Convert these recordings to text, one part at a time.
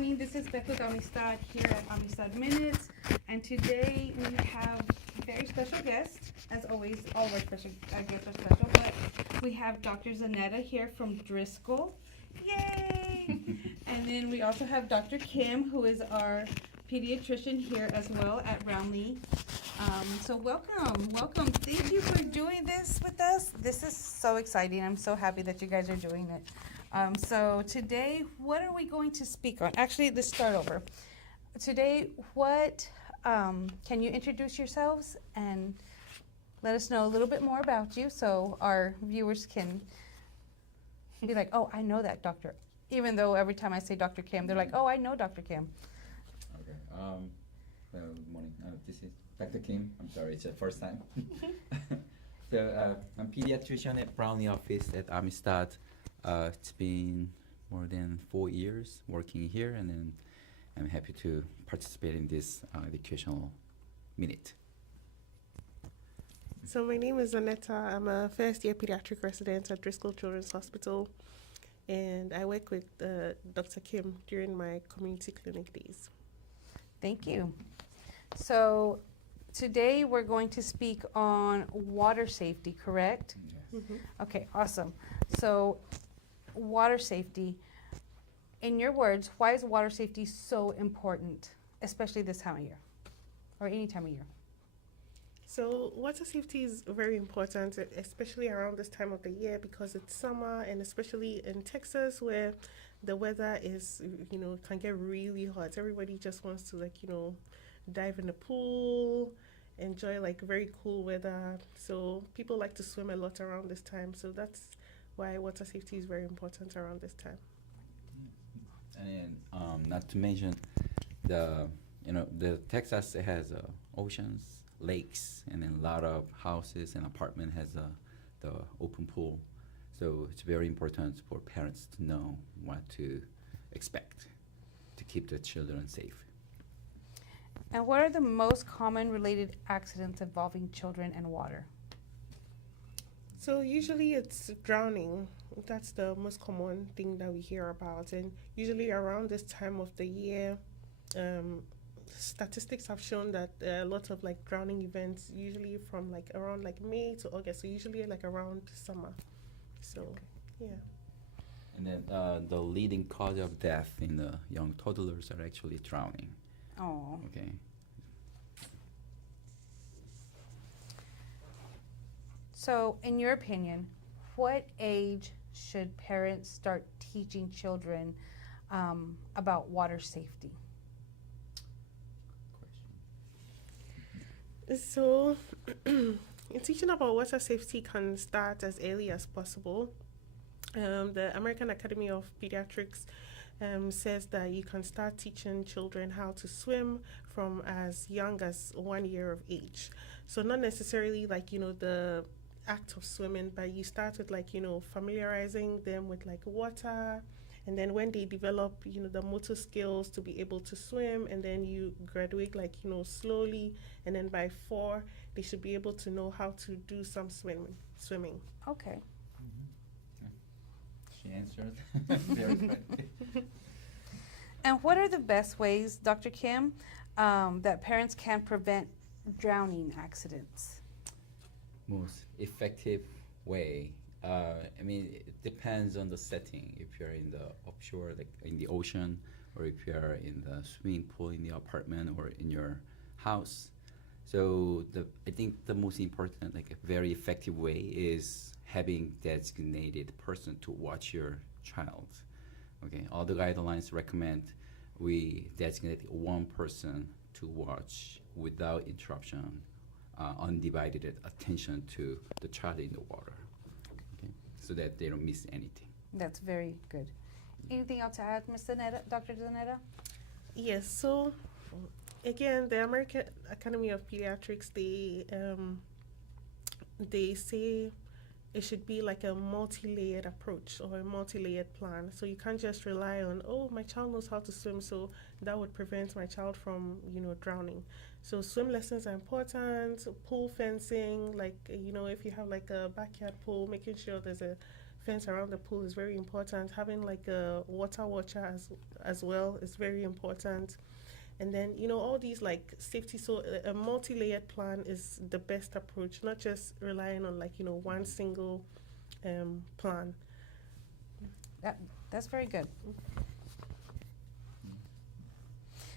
morning. This is Beth with Amistad here at Amistad Minutes. And today we have a very special guest. As always, all of our special guests are special. But we have Dr. Zaneta here from Driscoll. Yay! And then we also have Dr. Kim, who is our pediatrician here as well at Brownlee. So welcome. Thank you for doing this with us. This is so exciting. I'm so happy that you guys are doing it. So today, what are we going to speak on? Actually, let's start over. Today, can you introduce yourselves and let us know a little bit more about you so our viewers can be like, oh, I know that doctor. Even though every time I say Dr. Kim, they're like, oh, I know Dr. Kim. Okay. Well, good morning. This is Dr. Kim. I'm sorry, it's the first time. So I'm pediatrician at Brownlee office at Amistad. It's been more than 4 years working here, and then I'm happy to participate in this educational minute. So my name is Zaneta. I'm a first-year pediatric resident at Driscoll Children's Hospital, and I work with Dr. Kim during my community clinic days. Thank you. So today we're going to speak on water safety, correct? Yes. Mm-hmm. Okay, awesome. So water safety, in your words, why is water safety so important, especially this time of year or any time of year? So water safety is very important, especially around this time of the year because it's summer, and especially in Texas where the weather is, can get really hot. Everybody just wants to dive in the pool, enjoy very cool weather. So people like to swim a lot around this time. So that's why water safety is very important around this time. And not to mention the Texas has oceans, lakes, and then a lot of houses and apartment has the open pool. So it's very important for parents to know what to expect to keep the children safe. And what are the most common related accidents involving children and water? So usually it's drowning. That's the most common thing that we hear about. And usually around this time of the year, statistics have shown that there are a lot of drowning events, usually from around May to August. So usually around summer. So, yeah. And then the leading cause of death in the young toddlers are actually drowning. Oh. Okay. So, in your opinion, what age should parents start teaching children about water safety? So, teaching about water safety can start as early as possible. The American Academy of Pediatrics says that you can start teaching children how to swim from as young as 1 year of age. So not necessarily the act of swimming, but you start with familiarizing them with water, and then when they develop the motor skills to be able to swim, and then you graduate slowly, and then by 4 they should be able to know how to do some swimming. Okay. She answered very quickly. And what are the best ways, Dr. Kim, that parents can prevent drowning accidents? Most effective way. It depends on the setting. If you're in the offshore, in the ocean, or if you're in the swimming pool in the apartment or in your house. So I think the most important, a very effective way is having designated person to watch your child. Okay, all the guidelines recommend we designate one person to watch without interruption, undivided attention to the child in the water, okay, so that they don't miss anything. That's very good. Anything else to add, Ms. Zaneta, Dr. Zaneta? Yes. So again, the American Academy of Pediatrics, they say it should be like a multi-layered approach or a multi-layered plan. So you can't just rely on, oh, my child knows how to swim, so that would prevent my child from, drowning. So swim lessons are important. Pool fencing, like, if you have like a backyard pool, making sure there's a fence around the pool is very important. Having like a water watcher as well is very important. And then, all these like safety, so a multi-layered plan is the best approach, not just relying on like, one single plan. That's very good.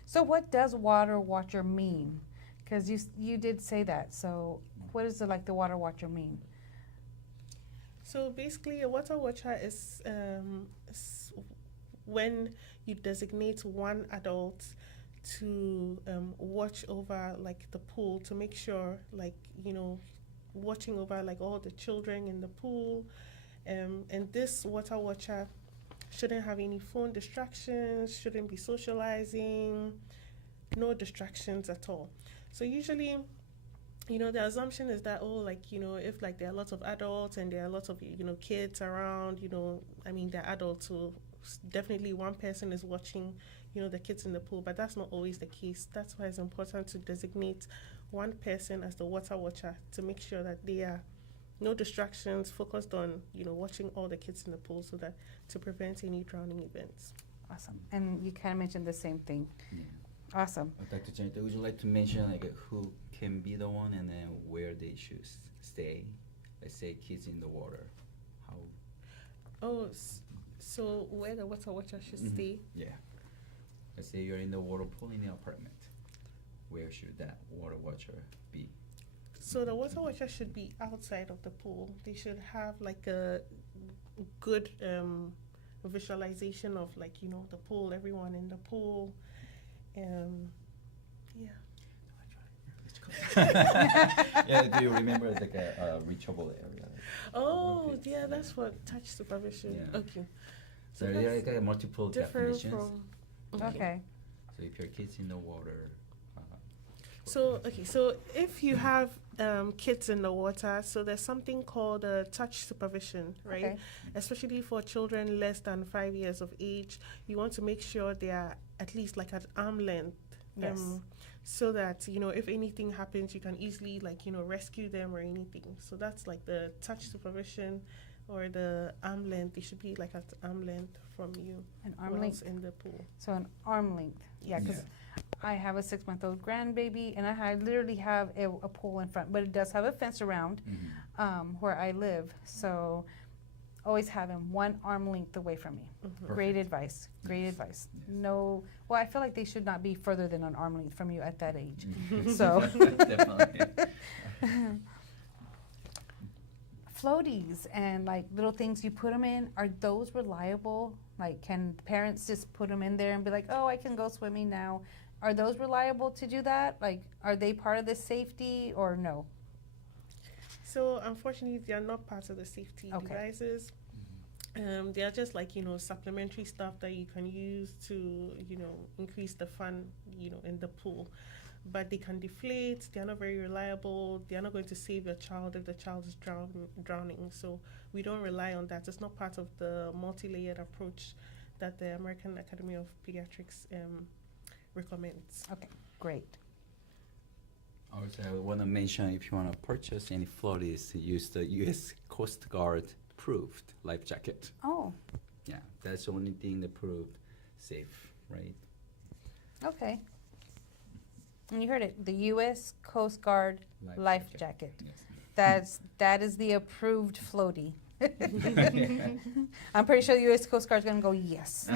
So what does water watcher mean? Because you did say that. So what does the water watcher mean? So basically, a water watcher is when you designate one adult to watch over like the pool, to make sure like watching over like all the children in the pool, and this water watcher shouldn't have any phone distractions, shouldn't be socializing, no distractions at all. So usually, the assumption is that, if like there are lots of adults and there are lots of kids around, they're adults, so definitely one person is watching the kids in the pool, but that's not always the case. That's why it's important to designate one person as the water watcher to make sure that there are no distractions, focused on watching all the kids in the pool, so that to prevent any drowning events. Awesome. And you kind of mentioned the same thing. Yeah. Awesome. Dr. Zaneta, would you like to mention like who can be the one and then where they should stay? Let's say kids in the water. How? Oh, so where the water watcher should stay? Yeah. Let's say you're in the water pool in the apartment. Where should that water watcher be? So the water watcher should be outside of the pool. They should have like a good visualization of like the pool, everyone in the pool. Yeah. Yeah, do you remember like a reachable area? Oh, yeah, that's what touch supervision. Yeah. Okay. So there are like multiple Different definitions. from. Okay. So if your kid's in the water. So if you have kids in the water, so there's something called touch supervision, right? Okay. Especially for children less than 5 years of age, you want to make sure they are at least like at arm length. Yes. So that if anything happens, you can easily rescue them or anything. So that's like the touch supervision or the arm length. They should be like at arm length from you. An arm while length. in the pool. So an arm length. Yeah, because I have a 6-month-old grandbaby, and I literally have a pool in front, but it does have a fence around where I live. So always have him 1 arm length away from me. Mhm. Great advice. Great advice. No, well, I feel like they should not be further than an arm length from you at that age. So. Definitely. Floaties and like little things you put them in, are those reliable? Like, can parents just put them in there and be like, oh, I can go swimming now? Are those reliable to do that? Like, are they part of the safety or no? So unfortunately, they are not part of the safety Okay. devices. They are just like supplementary stuff that you can use to increase the fun in the pool, but they can deflate. They are not very reliable. They are not going to save your child if the child is drowning. So we don't rely on that. It's not part of the multi-layered approach that the American Academy of Pediatrics recommends. Okay, great. Also, I want to mention if you want to purchase any floaties, use the U.S. Coast Guard approved life jacket. Oh, Yeah, that's the only thing that proved safe, right? okay. And you heard it, the U.S. Coast Guard life jacket. Yes. That is the approved floaty. I'm pretty sure the U.S. Coast Guard's gonna go, yes.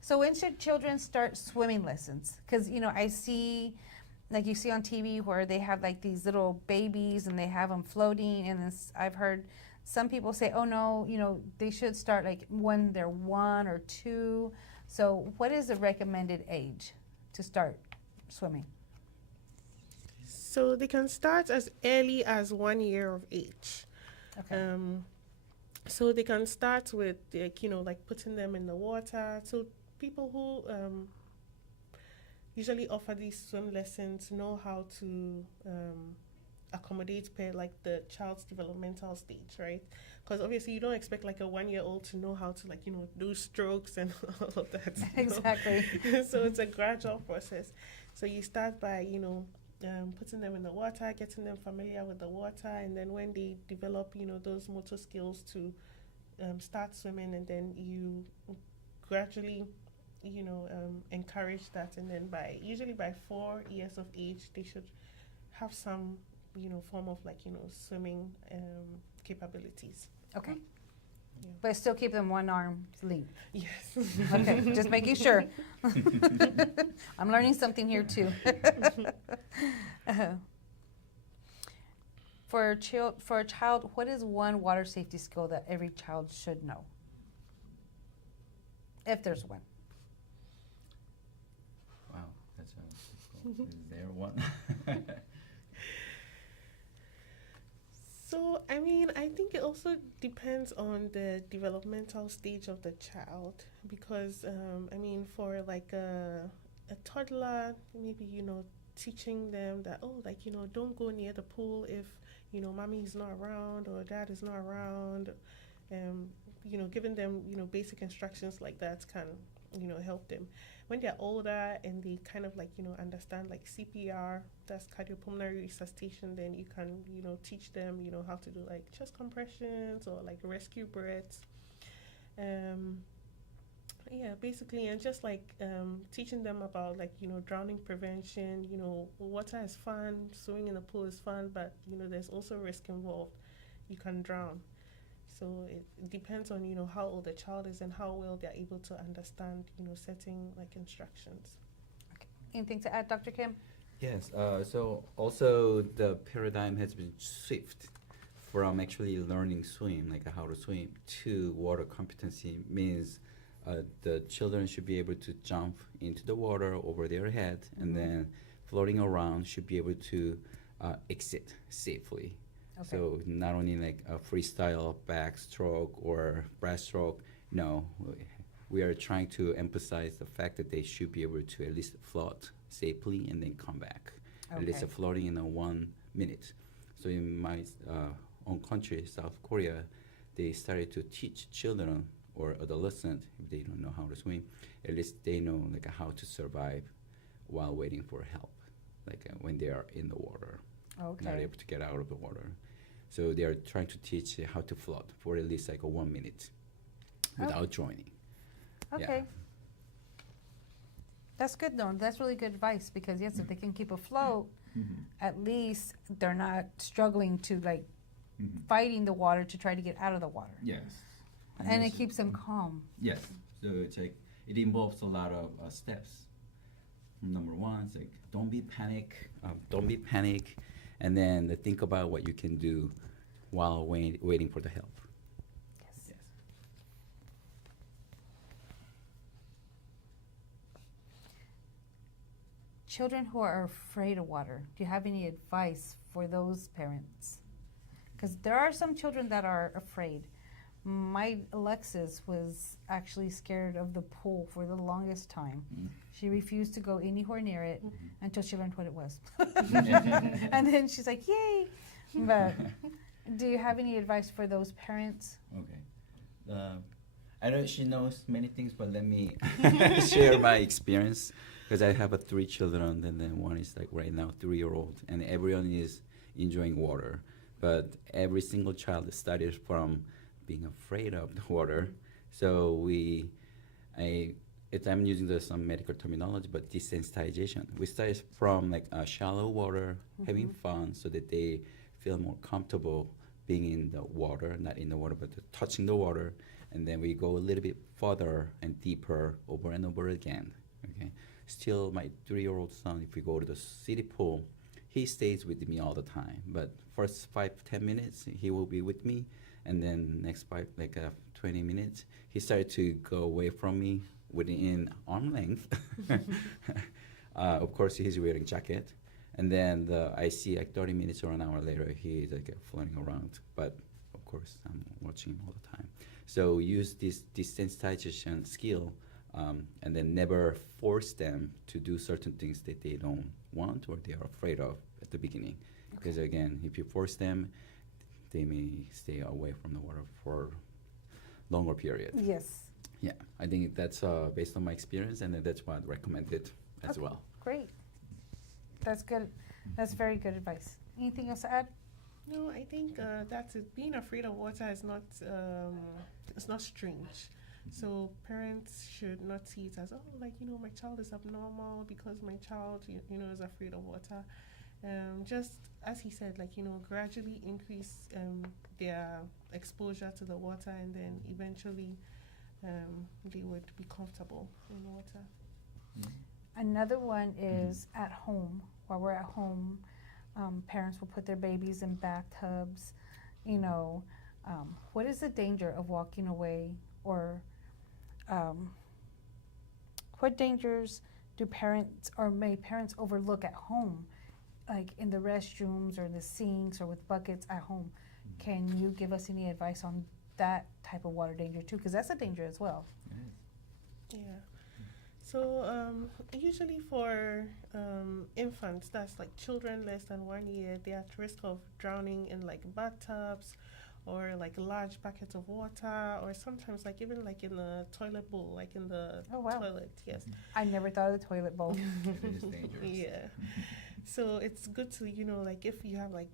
So when should children start swimming lessons? Because, I see, like you see on TV where they have like these little babies and they have them floating. And I've heard some people say, oh no, they should start like when they're 1 or 2. So what is the recommended age to start swimming? So they can start as early as 1 year of age. Okay. So they can start with like putting them in the water. So people who usually offer these swim lessons know how to accommodate per like the child's developmental stage, right? Because obviously you don't expect like a 1-year-old to know how to like do strokes and all of that. Exactly. So it's a gradual process. So you start by putting them in the water, getting them familiar with the water, and then when they develop those motor skills to start swimming, and then you gradually encourage that, and then usually by 4 years of age they should have some form of like swimming capabilities. Okay. Yeah. But still keep them one arm's length. Yes. Okay, just making sure. I'm learning something here too. For a child, what is one water safety skill that every child should know? If there's one. Wow, that's difficult. Is there one? So, I mean, I think it also depends on the developmental stage of the child, because, I mean, for like a toddler, maybe, teaching them that, oh, like, don't go near the pool if, mommy is not around or dad is not around, giving them, basic instructions like that can, help them. When they're older and they kind of like, understand like CPR, that's cardiopulmonary resuscitation, then you can, teach them, how to do like chest compressions or like rescue breaths. Yeah, basically, and just like teaching them about like, drowning prevention, water is fun, swimming in the pool is fun, but, there's also risk involved. You can drown. So it depends on, how old the child is and how well they're able to understand, certain like instructions. Anything to add, Dr. Kim? Yes, so also the paradigm has been shifted from actually learning swim, like how to swim, to water competency means the children should be able to jump into the water over their head, and then floating around should be able to exit safely. Okay. So not only like a freestyle backstroke or breaststroke, no, we are trying to emphasize the fact that they should be able to at least float safely and then come back. At least Okay. floating in 1 minute. So in my own country, South Korea, they started to teach children or adolescents, if they don't know how to swim, at least they know like how to survive while waiting for help, like when they are in the water, not Okay. able to get out of the water. So they are trying to teach how to float for at least like 1 minute without joining. Okay. That's good though. That's really good advice, because yes, if they can keep afloat, at least they're not struggling to like fighting the water to try to get out of the water. Yes. And it keeps them calm. Yes. So it's like it involves a lot of steps. Number one, it's like don't be panic, and then think about what you can do while waiting for the help. Yes. Yes. Children who are afraid of water, do you have any advice for those parents? Because there are some children that are afraid. My Alexis was actually scared of the pool for the longest time. She refused to go anywhere near it until she learned what it was. And then she's like, yay! But do you have any advice for those parents? Okay. I know she knows many things, but let me share my experience, because I have 3 children, and then one is like right now 3-year-old, and everyone is enjoying water. But every single child started from being afraid of the water. So I'm using some medical terminology, but desensitization. We started from like shallow water, having fun, so that they feel more comfortable being in the water, not in the water, but touching the water. And then we go a little bit further and deeper over and over again. Okay. Still, my 3-year-old son, if we go to the city pool, he stays with me all the time. But first 5-10 minutes, he will be with me, and then next 20 minutes, he started to go away from me within arm length. Of course, he's wearing jacket, and then I see like 30 minutes or an hour later, he's like floating around. But of course, I'm watching him all the time. So use this desensitization skill, and then never force them to do certain things that they don't want or they are afraid of at the beginning. Because again, if you force them, they may stay away from the water for longer period. Yes. Yeah, I think that's based on my experience, and that's what I recommended as Okay. well. Great. That's good. That's very good advice. Anything else to add? No, I think that's it. Being afraid of water is not it's not strange. So parents should not see it as, oh, like, my child is abnormal because my child is afraid of water. Just as he said, like, gradually increase their exposure to the water, and then eventually they would be comfortable in the water. Another one is at home. While we're at home, parents will put their babies in bathtubs. What is the danger of walking away, or what dangers do parents or may parents overlook at home, like in the restrooms or the sinks or with buckets at home? Can you give us any advice on that type of water danger too? Because that's a danger as well. Yeah. So usually for infants, that's like children less than 1 year, they're at risk of drowning in like bathtubs or like large buckets of water, or sometimes like even like in the toilet bowl, like in the Oh, wow. toilet. Yes. I never thought of the toilet bowl. It is dangerous. Yeah. So it's good to, like if you have like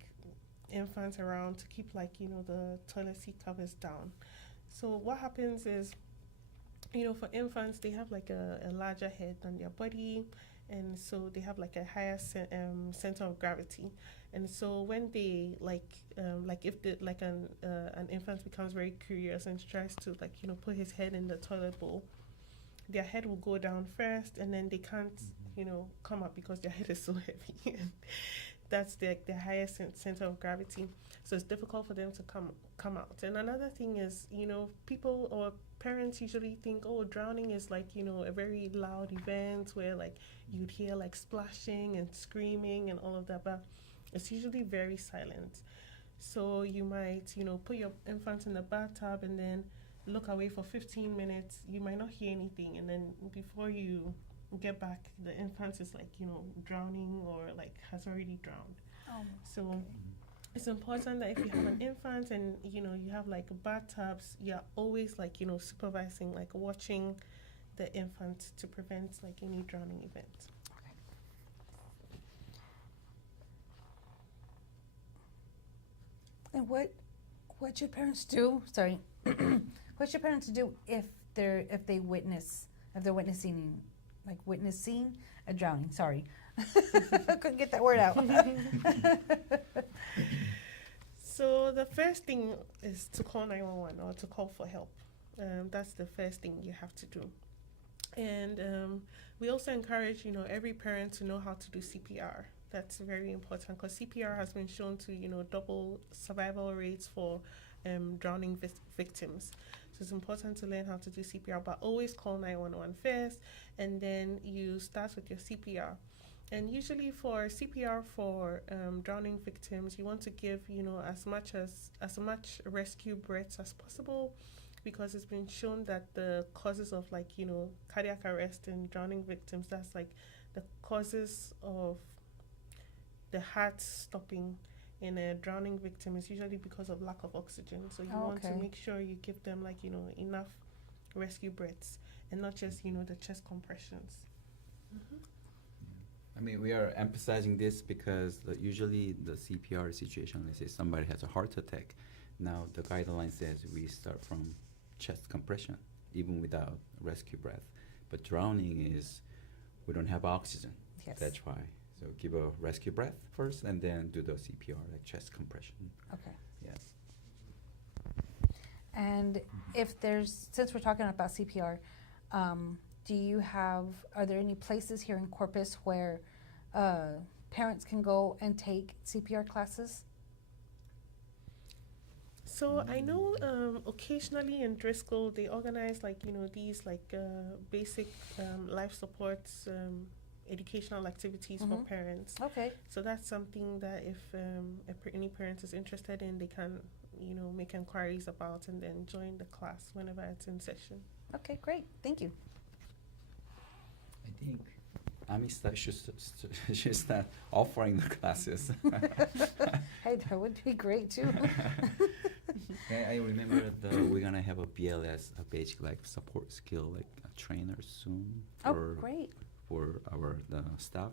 infants around, to keep like, the toilet seat covers down. So what happens is, for infants, they have like a larger head than their body, and so they have like a higher center of gravity. And so when they if an infant becomes very curious and tries to put his head in the toilet bowl, their head will go down first, and then they can't come up because their head is so heavy. That's their highest center of gravity, so it's difficult for them to come out. And another thing is, people or parents usually think, oh, drowning is like a very loud event where like you'd hear like splashing and screaming and all of that, but it's usually very silent. So you might put your infant in the bathtub and then look away for 15 minutes. You might not hear anything, and then before you get back, the infant is like drowning or like has already drowned. So it's important that if you have an infant and you have like bathtubs, you're always like supervising, like watching the infant to prevent like any drowning event. And what should parents do? Sorry, what should parents do if they're witnessing a drowning? Sorry, couldn't get that word out. So the first thing is to call 911 or to call for help. That's the first thing you have to do. And we also encourage every parent to know how to do CPR. That's very important because CPR has been shown to double survival rates for drowning victims. So it's important to learn how to do CPR, but always call 911 first, and then you start with your CPR. And usually for CPR for drowning victims, you want to give as much rescue breaths as possible, because it's been shown that the causes of cardiac arrest in drowning victims, that's like the causes of the heart stopping in a drowning victim is usually because of lack of oxygen. So you want to make sure you give them enough rescue breaths and not just the chest compressions. Mm-hmm. I mean, we are emphasizing this because usually the CPR situation, let's say somebody has a heart attack. Now the guideline says we start from chest compression, even without rescue breath. But drowning is, we don't have oxygen. Yes. That's why. So give a rescue breath first and then do the CPR, like chest compression. Okay. Yes. And since we're talking about CPR, are there any places here in Corpus where parents can go and take CPR classes? So I know occasionally in Driscoll they organize these basic life supports educational activities for parents. Okay. So that's something that if any parent is interested in, they can make inquiries about and then join the class whenever it's in session. Okay, great. Thank you. I think Amistad should start offering the classes. Hey, that would be great too. I remember we're gonna have a BLS, a basic like support skill like a trainer soon Oh, for great. for our the staff.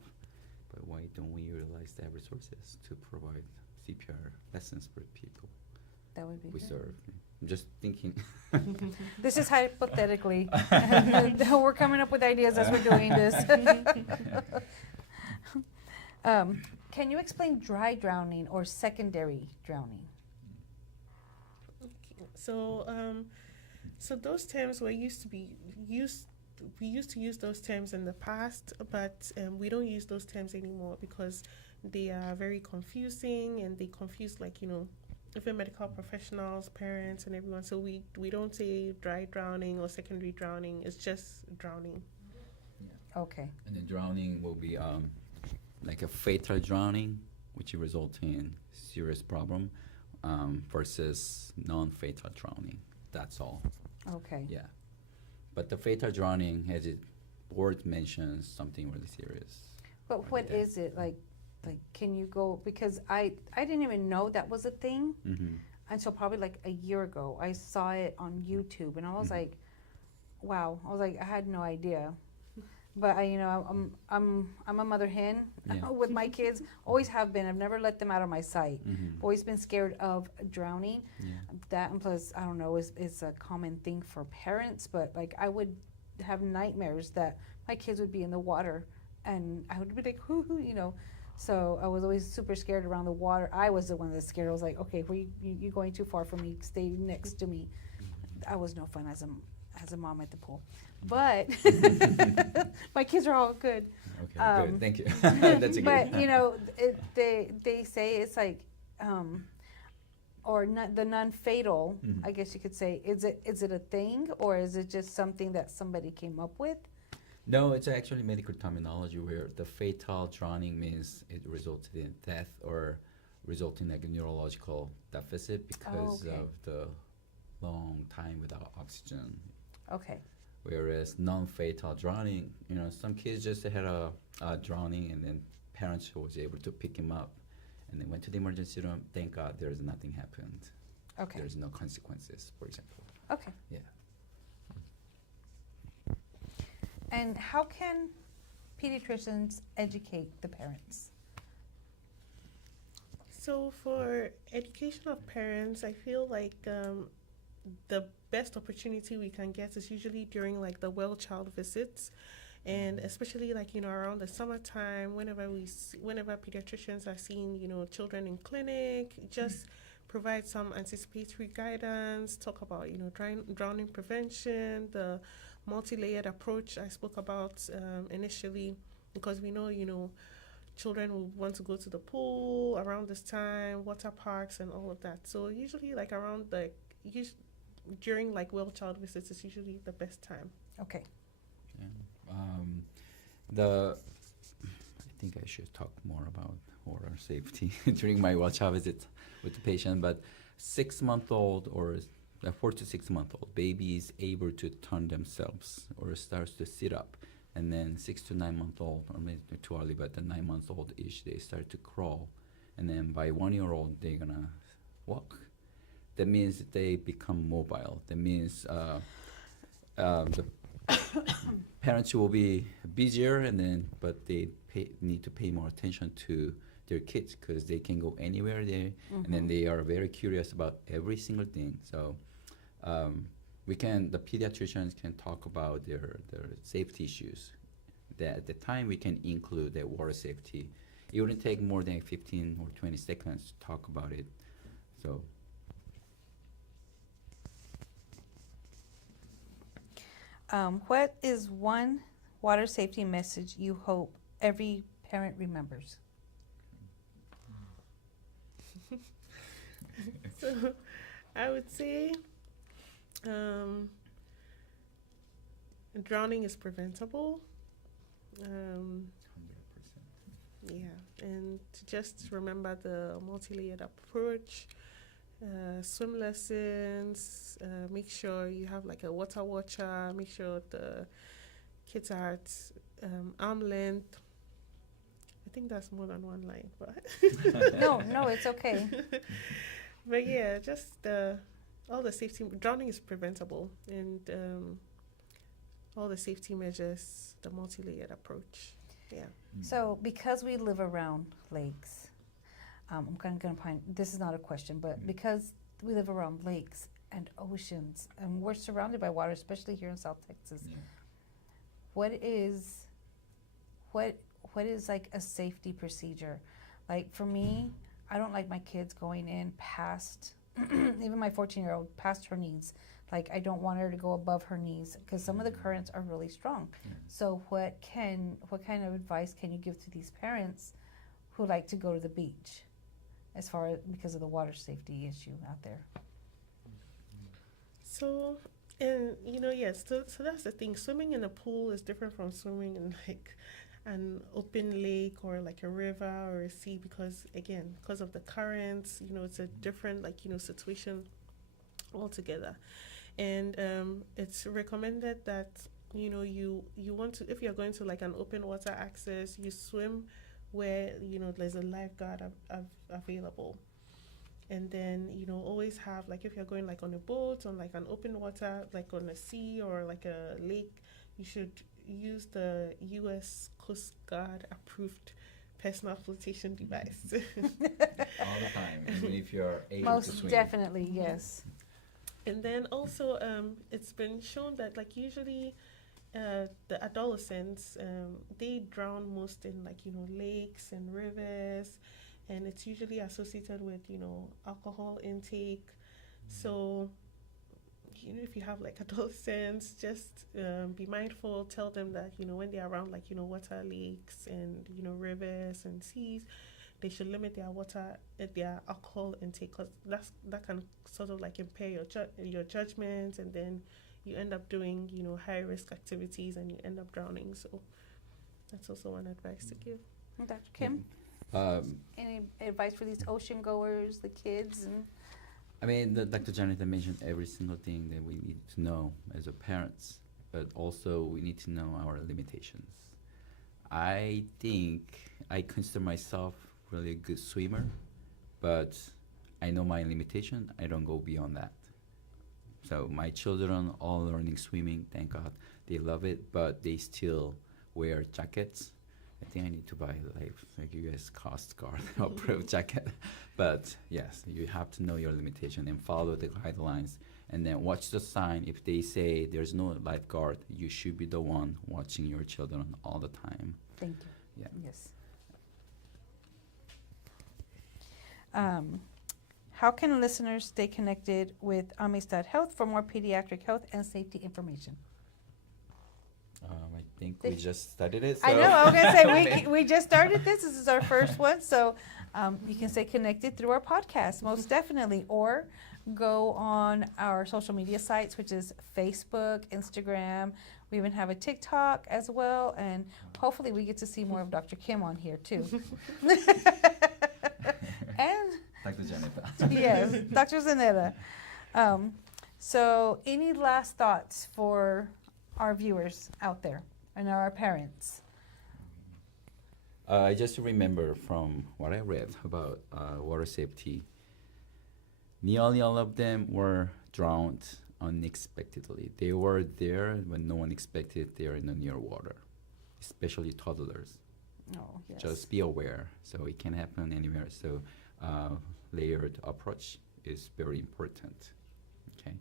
But why don't we utilize that resources to provide CPR lessons for people That would be we good. serve? I'm just thinking. This is hypothetically. We're coming up with ideas as we're doing this. Can you explain dry drowning or secondary drowning? So, so those terms were used to be used. We used to use those terms in the past, but we don't use those terms anymore because they are very confusing and they confuse, like, even medical professionals, parents, and everyone. So we don't say dry drowning or secondary drowning. It's just drowning. Okay. And then drowning will be like a fatal drowning, which result in serious problem, versus non-fatal drowning. That's all. Okay. Yeah. But the fatal drowning, as it board mentions, something really serious. But what Yeah. is it like? Can you go? Because I didn't even know that was a thing Mm-hmm. until probably like a year ago. I saw it on YouTube and I was Mhm. like, wow. I was like, I had no idea. But I'm a mother hen Yeah. with my kids. Always have been. I've never let them out of my sight. Mm-hmm. Always been scared of drowning. Yeah. That and plus, I don't know, is a common thing for parents. But like, I would have nightmares that my kids would be in the water, and I would be like, hoo. So I was always super scared around the water. I was the one that's scared. I was like, okay, you going too far for me? Stay next to me. I was no fun as a mom at the pool, but my kids are all good. Okay, good. Thank you. That's a good. But they say it's like, or not, the non-fatal. Mhm. I guess you could say. Is it a thing or is it just something that somebody came up with? No, it's actually medical terminology where the fatal drowning means it resulted in death or resulting in like a neurological deficit because okay. of the long time without oxygen. Okay. Whereas non-fatal drowning, some kids just had a drowning and then parents was able to pick him up and they went to the emergency room. Thank God there's nothing happened. Okay. There's no consequences, for example. Okay. Yeah. And how can pediatricians educate the parents? So for education of parents, I feel like the best opportunity we can get is usually during like the well child visits, and especially like around the summertime, whenever pediatricians are seeing children in clinic, just provide some anticipatory guidance, talk about drowning prevention, the multi-layered approach I spoke about initially, because we know children will want to go to the pool around this time, water parks and all of that. So usually like around during like well child visits is usually the best time. Okay. I think I should talk more about oral safety during my watch out visit with the patient, but 6-month-old or 4 to 6 month old baby is able to turn themselves or starts to sit up, and then 6 to 9 month old, or maybe too early, but the 9 month old ish, they start to crawl, and then by 1 year old they're gonna walk. That means they become mobile. That means the parents will be busier, but they need to pay more attention to their kids because they can go anywhere there, and then they are very curious about every single thing. So the pediatricians can talk about their safety issues. That at the time we can include the water safety. It wouldn't take more than 15 or 20 seconds to talk about it. So. What is one water safety message you hope every parent remembers? So I would say drowning is preventable. 100%. Yeah, and to just remember the multi-layered approach, swim lessons, make sure you have like a water watcher, make sure the kids are at arm length. I think that's more than one line, but No, it's okay. but yeah, just all the safety. Drowning is preventable, and all the safety measures, the multi-layered approach. Yeah. So, because we live around lakes, I'm kind of going to find this is not a question, but because we live around lakes and oceans, and we're surrounded by water, especially here in South Texas, Yeah. what is like a safety procedure? Like for me, I don't like my kids going in past, even my 14-year-old, past her knees. Like I don't want her to go above her knees because some of the currents are really strong. Yeah. So what kind of advice can you give to these parents who like to go to the beach, as far as because of the water safety issue out there? So, and yes, so that's the thing. Swimming in a pool is different from swimming in like an open lake or like a river or a sea because of the currents, it's a different situation altogether. And it's recommended that you want to, if you're going to like an open water access, you swim where there's a lifeguard available. And then always have, like, if you're going like on a boat on like an open water, like on a sea or like a lake, you should use the US Coast Guard approved personal flotation device. All the time, even if you're able to Most swim. definitely, yes. And then also, it's been shown that like usually the adolescents, they drown most in like, lakes and rivers, and it's usually associated with, alcohol intake. So, if you have like adolescents, just be mindful, tell them that, when they're around like, water, lakes and, rivers and seas, they should limit their alcohol intake because that can sort of like impair your judgment, and then you end up doing, high risk activities and you end up drowning. So that's also one advice to give. Dr. Kim, any advice for these ocean goers, the kids? And I mean, Dr. Zaneta mentioned every single thing that we need to know as a parents, but also we need to know our limitations. I think I consider myself really a good swimmer, but I know my limitation. I don't go beyond that. So my children all learning swimming, thank God. They love it, but they still wear jackets. I think I need to buy like US Coast Guard approved jacket. But yes, you have to know your limitation and follow the guidelines, and then watch the sign. If they say there's no lifeguard, you should be the one watching your children all the time. thank you. Yeah. Yes. How can listeners stay connected with Amistad Health for more pediatric health and safety information? I think we just started it. So. I know. I was gonna say we just started this. This is our first one, so you can stay connected through our podcast, most definitely, or go on our social media sites, which is Facebook, Instagram. We even have a TikTok as well, and hopefully we get to see more of Dr. Kim on here too. And Dr. Zaneta. yes, Dr. Zaneta. So, any last thoughts for our viewers out there and our parents? I just remember from what I read about water safety, nearly all of them were drowned unexpectedly. They were there when no one expected they are in the near water, especially toddlers. Oh, yes. Just be aware. So it can happen anywhere. So layered approach is very important. Okay.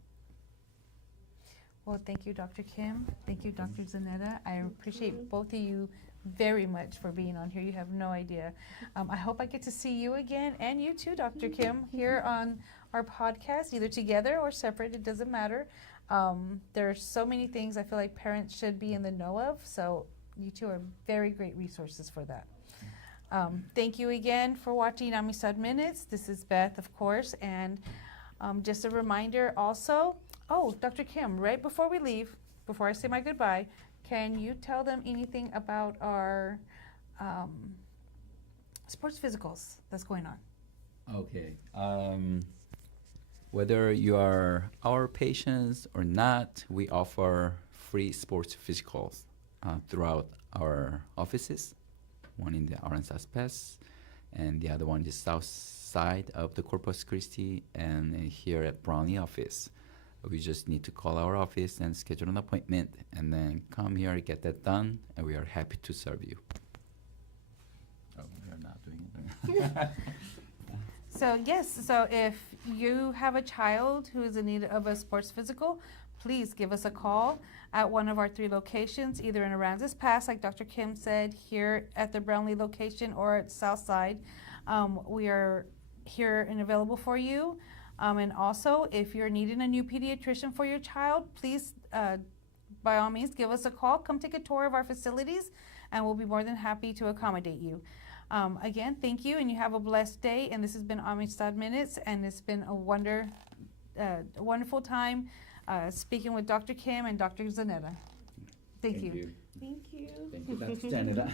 Well, thank you, Dr. Kim. Thank you, Dr. Zaneta. I appreciate both of you very much for being on here. You have no idea. I hope I get to see you again, and you too, Dr. Kim, here on our podcast, either together or separate. It doesn't matter. There are so many things I feel like parents should be in the know of, so you two are very great resources for that. Thank you again for watching Amistad Minutes. This is Beth, of course, and just a reminder also, Dr. Kim, right before we leave, before I say my goodbye, can you tell them anything about our sports physicals that's going on? Okay. Whether you are our patients or not, we offer free sports physicals throughout our offices. One in the Arkansas Pass, and the other one is south side of the Corpus Christi, and here at Brownie office. We just need to call our office and schedule an appointment, and then come here, get that done, and we are happy to serve you. Oh, we are not doing it. So yes, so if you have a child who is in need of a sports physical, please give us a call at one of our 3 locations, either in Aransas Pass, like Dr. Kim said, here at the Brownlee location, or at Southside. We are here and available for you. And also, if you're needing a new pediatrician for your child, please, by all means, give us a call. Come take a tour of our facilities, and we'll be more than happy to accommodate you. Again, thank you, and you have a blessed day. And this has been Amistad Minutes, and it's been a wonderful time speaking with Dr. Kim and Dr. Zaneta. Thank you. Thank you. Thank you. Thank you, Dr. Zaneta.